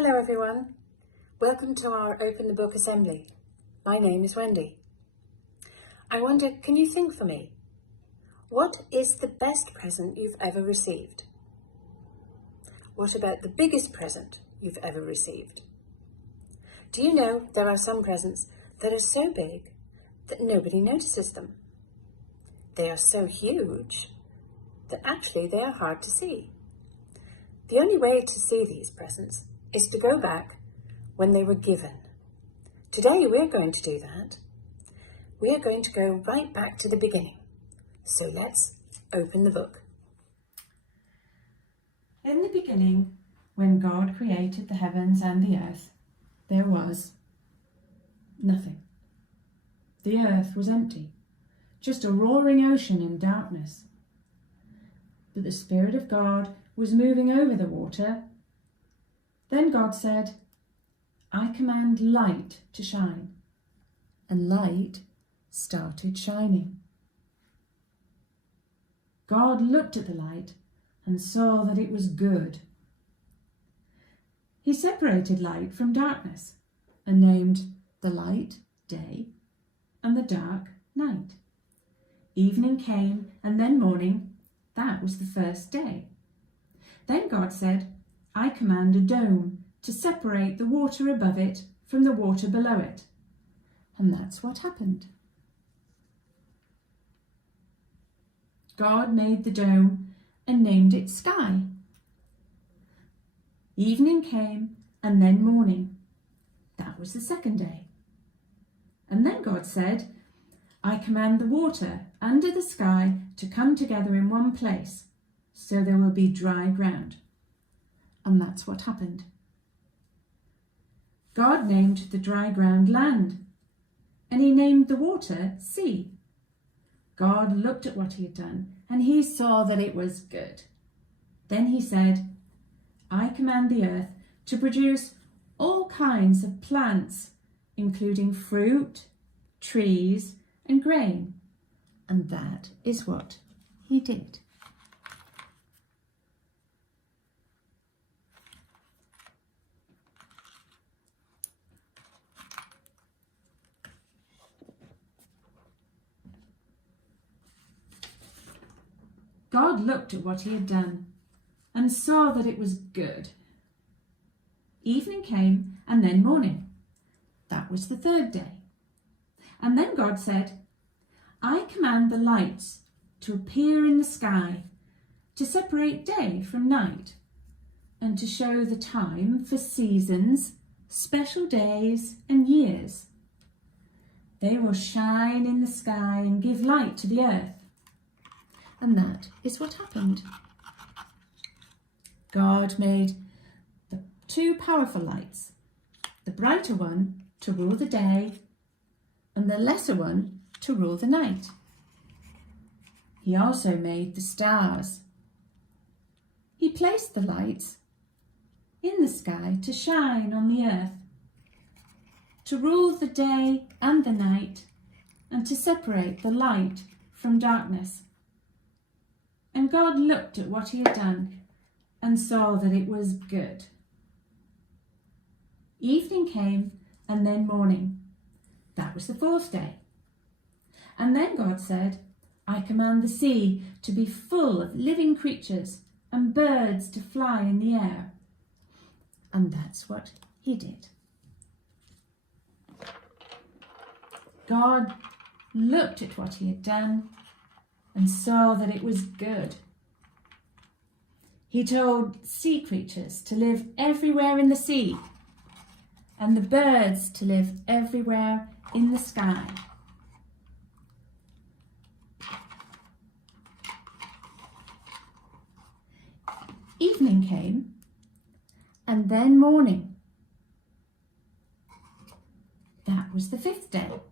Hello everyone, welcome to our Open the Book Assembly. My name is Wendy. I wonder, can you think for me? What is the best present you've ever received? What about the biggest present you've ever received? Do you know there are some presents that are so big that nobody notices them? They are so huge that actually they are hard to see. The only way to see these presents is to go back when they were given. Today we're going to do that. We're going to go right back to the beginning. So let's open the book. In the beginning, when God created the heavens and the earth, there was nothing. The earth was empty, just a roaring ocean in darkness. But the Spirit of God was moving over the water. Then God said, "I command light to shine." And light started shining. God looked at the light and saw that it was good. He separated light from darkness and named the light day and the dark night. Evening came and then morning. That was the first day. Then God said, "I command a dome to separate the water above it from the water below it." And that's what happened. God made the dome and named it sky. Evening came and then morning. That was the second day. And then God said, "I command the water under the sky to come together in one place, so there will be dry ground." And that's what happened. God named the dry ground land, and he named the water sea. God looked at what he had done, and he saw that it was good. Then he said, "I command the earth to produce all kinds of plants, including fruit, trees, and grain." And that is what he did. God looked at what he had done and saw that it was good. Evening came and then morning. That was the third day. And then God said, "I command the lights to appear in the sky to separate day from night and to show the time for seasons, special days and years. They will shine in the sky and give light to the earth." And that is what happened. God made the two powerful lights, the brighter one to rule the day and the lesser one to rule the night. He also made the stars. He placed the lights in the sky to shine on the earth, to rule the day and the night, and to separate the light from darkness. And God looked at what he had done and saw that it was good. Evening came and then morning. That was the fourth day. And then God said, "I command the sea to be full of living creatures and birds to fly in the air." And that's what he did. God looked at what he had done and saw that it was good. He told sea creatures to live everywhere in the sea and the birds to live everywhere in the sky. Evening came and then morning. That was the fifth day.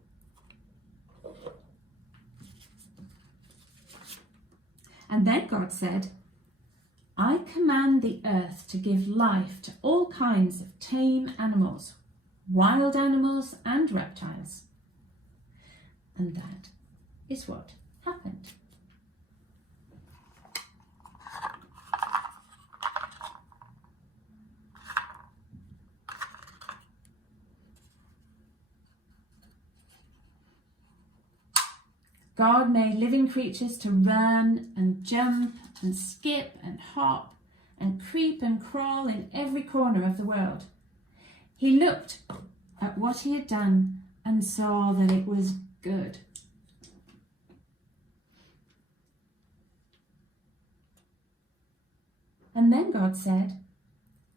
And then God said, "I command the earth to give life to all kinds of tame animals, wild animals and reptiles." And that is what happened. God made living creatures to run and jump and skip and hop and creep and crawl in every corner of the world. He looked at what he had done and saw that it was good. And then God said,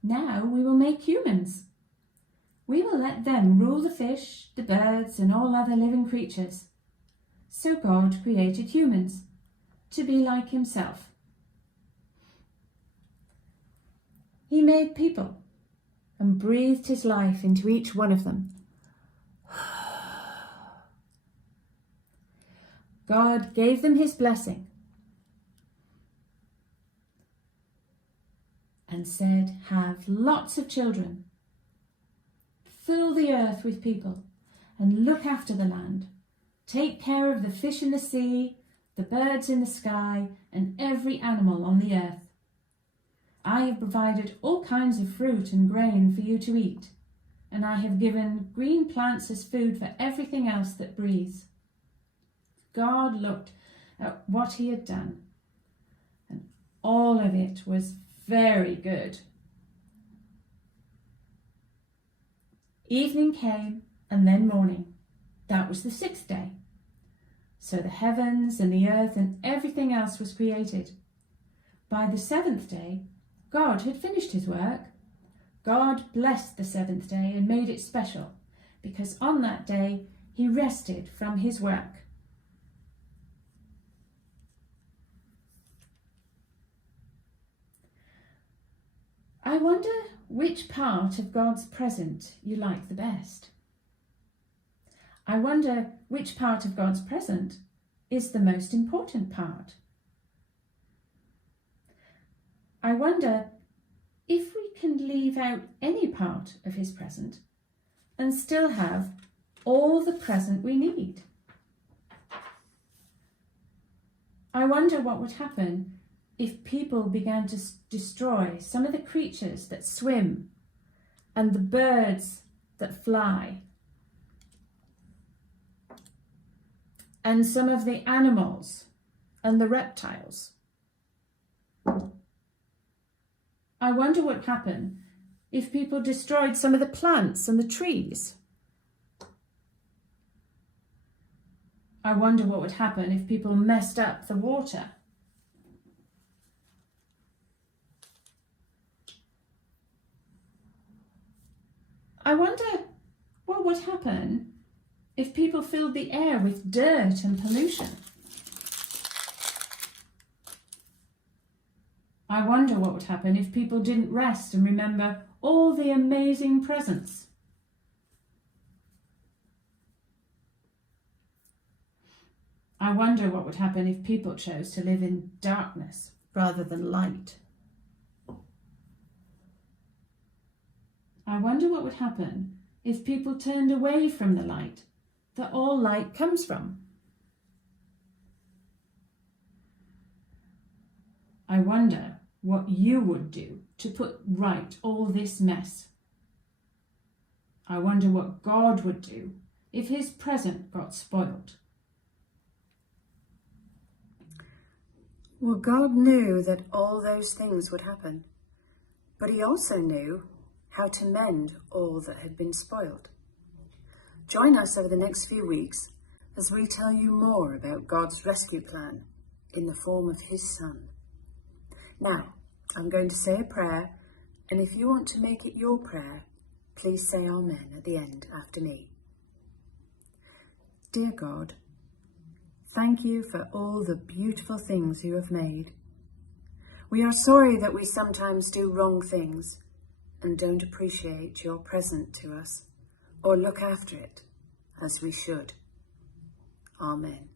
"Now we will make humans. We will let them rule the fish, the birds, and all other living creatures." So God created humans to be like himself. He made people and breathed his life into each one of them. God gave them his blessing and said, "Have lots of children. Fill the earth with people and look after the land. Take care of the fish in the sea, the birds in the sky, and every animal on the earth. I have provided all kinds of fruit and grain for you to eat, and I have given green plants as food for everything else that breathes." God looked at what he had done, and all of it was very good. Evening came, and then morning. That was the 6th day. So the heavens and the earth and everything else was created. By the 7th day, God had finished his work. God blessed the 7th day and made it special, because on that day he rested from his work. I wonder which part of God's present you like the best. I wonder which part of God's present is the most important part. I wonder if we can leave out any part of his present and still have all the present we need. I wonder what would happen if people began to destroy some of the creatures that swim and the birds that fly and some of the animals and the reptiles. I wonder what would happen if people destroyed some of the plants and the trees. I wonder what would happen if people messed up the water. I wonder what would happen if people filled the air with dirt and pollution. I wonder what would happen if people didn't rest and remember all the amazing presents. I wonder what would happen if people chose to live in darkness rather than light. I wonder what would happen if people turned away from the light that all light comes from. I wonder what you would do to put right all this mess. I wonder what God would do if his present got spoiled. Well, God knew that all those things would happen, but he also knew how to mend all that had been spoiled. Join us over the next few weeks as we tell you more about God's rescue plan in the form of his Son. Now, I'm going to say a prayer, and if you want to make it your prayer, please say Amen at the end after me. Dear God, thank you for all the beautiful things you have made. We are sorry that we sometimes do wrong things and don't appreciate your present to us or look after it as we should. Amen.